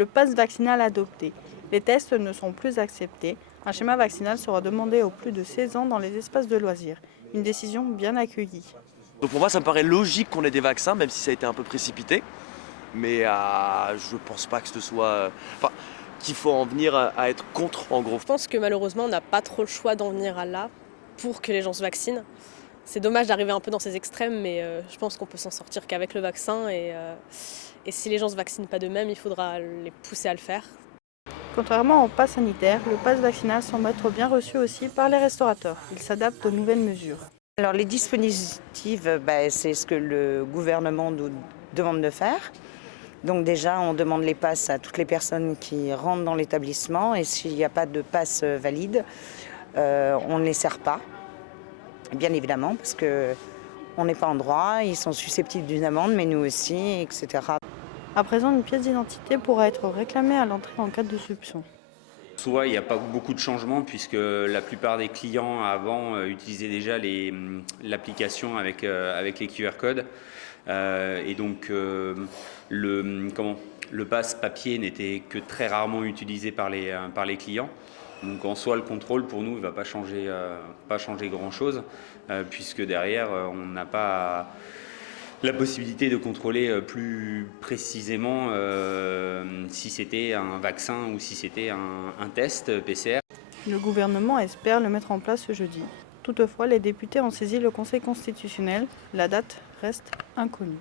le pass vaccinal adopté. Les tests ne sont plus acceptés. Un schéma vaccinal sera demandé aux plus de 16 ans dans les espaces de loisirs. Une décision bien accueillie. Donc pour moi, ça me paraît logique qu'on ait des vaccins, même si ça a été un peu précipité. Mais je pense pas que ce soit... qu'il faut en venir à être contre, en gros. Je pense que malheureusement, on n'a pas trop le choix d'en venir à là pour que les gens se vaccinent. C'est dommage d'arriver un peu dans ces extrêmes, mais je pense qu'on peut s'en sortir qu'avec le vaccin. Et si les gens ne se vaccinent pas d'eux-mêmes, il faudra les pousser à le faire. Contrairement au pass sanitaire, le pass vaccinal semble être bien reçu aussi par les restaurateurs. Il s'adapte aux nouvelles mesures. Alors les dispositifs, c'est ce que le gouvernement nous demande de faire. Donc déjà, on demande les passes à toutes les personnes qui rentrent dans l'établissement et s'il n'y a pas de passe valide, on ne les sert pas, bien évidemment, parce qu'on n'est pas en droit, ils sont susceptibles d'une amende, mais nous aussi, etc. À présent, une pièce d'identité pourra être réclamée à l'entrée en cas de soupçon. Soit il n'y a pas beaucoup de changements puisque la plupart des clients avant utilisaient déjà l'application avec les QR codes et donc le pass papier n'était que très rarement utilisé par les clients. Donc en soi le contrôle pour nous ne va pas changer grand-chose puisque derrière on n'a pas la possibilité de contrôler plus précisément si c'était un vaccin ou si c'était un test PCR. Le gouvernement espère le mettre en place ce jeudi. Toutefois, les députés ont saisi le Conseil constitutionnel. La date reste inconnue.